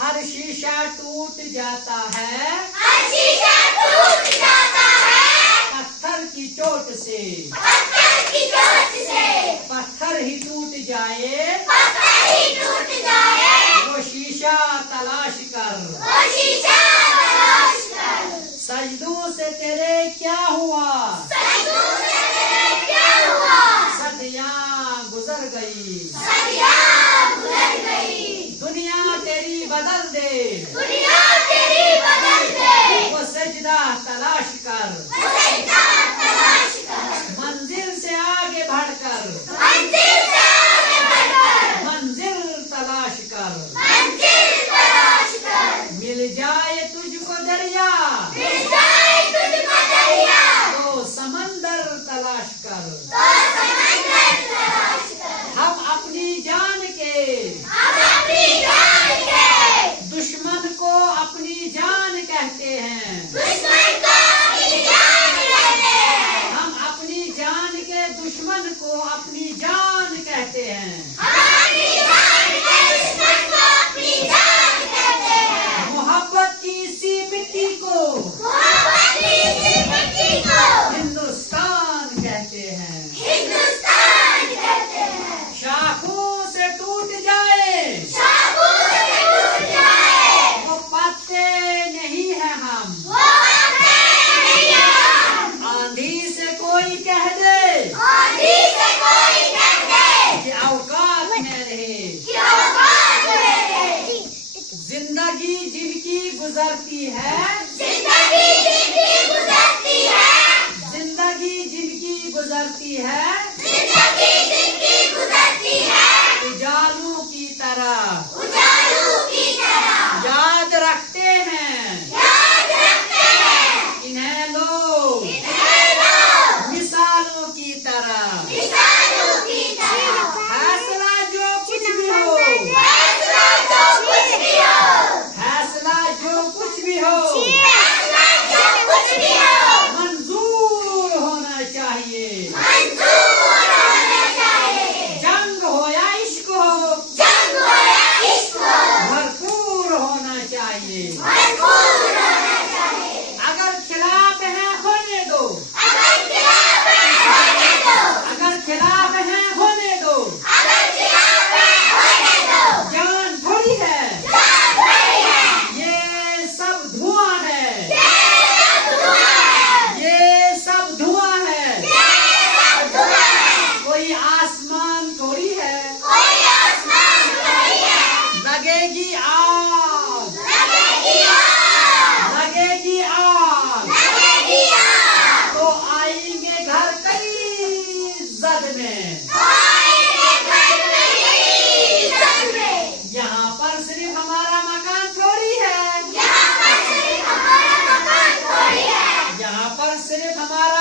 हर शीशा टूट जाता है, हर शीशा टूट जाता है, पत्थर की चोट से, पत्थर की चोट से, पत्थर ही टूट जाए, पत्थर ही टूट जाए, वो शीशा तलाश कर, वो शीशा तलाश कर। सजदों से तेरे क्या हुआ, सजदों से तेरे क्या हुआ, सदियां गुजर गई, सदियां गुजर गई, दुनिया तेरी बदल दे, दुनिया तेरी बदल दे, वो सजदा तलाश कर, वो सजदा तलाश कर, मंजिल से आगे बढ़कर, मंजिल से आगे बढ़कर, मंजिल तलाश कर, मंजिल तलाश कर, मिल जाए तुझको दरिया, मिल जाए तुझको दरिया, तो समंदर तलाश कर, तो समंदर तलाश कर। हम अपनी जान के हम अपनी जान के दुश्मन को अपनी जान कहते हैं, दुश्मन को अपनी जान कहते हैं, हम अपनी जान के दुश्मन को अपनी जान कहते हैं, हम अपनी जान के दुश्मन को अपनी जान कहते हैं, मोहब्बत की इसी मिट्टी को मोहब्बत की इसी मिट्टी को हिंदुस्तान कहते हैं, हिंदुस्तान कहते हैं। शाखों से टूट जाए शाखों से टूट जाए, वो पत्ते नहीं है हम, वो पत्ते नहीं हम, आंधी से कोई कह दे आंधी से कोई कह दे कि औकात में रहे, कि औकात में है। जिंदगी जिनकी गुजरती है, जिंदगी जिनकी गुजरती है, जिंदगी जिनकी गुजरती है, जिंदगी जिनकी गुजरती है, उजालों की तरह उजालों की तरह याद रखते हैं, याद रखते हैं, इन्हें लोग इन्हें लोग मिसालों की तरह, मिसालों की तरह। फैसला जो कुछ भी हो, फैसला जो कुछ भी हो, फैसला जो कुछ भी हो, फैसला जो कुछ भी हो, मंजूर होना चाहिए, मंजूर होना चाहिए। जंग हो या इश्क हो, जंग हो या इश्क हो, भरपूर होना चाहिए, भरपूर होना चाहिए। अगर खिलाफ है होने दो, अगर खिलाफ है होने दो, अगर खिलाफ है होने दो, अगर खिलाफ है होने दो, जान थोड़ी है, जान बड़ी है, ये सब धुआं है, ये सब धुआं है, ये सब धुआं है, ये सब धुआं है, कोई आसमान थोड़ी है, कोई आसमान नहीं है, लगेगी आग, लगेगी आग, लगेगी आग, लगेगी आग, तो आएंगे घर कई जद में, आएंगे घर मेरी इज्जत में। यहाँ पर सिर्फ हमारा मकान थोड़ी है, यहाँ पर सिर्फ हमारा मकान थोड़ी है, यहाँ पर सिर्फ हमारा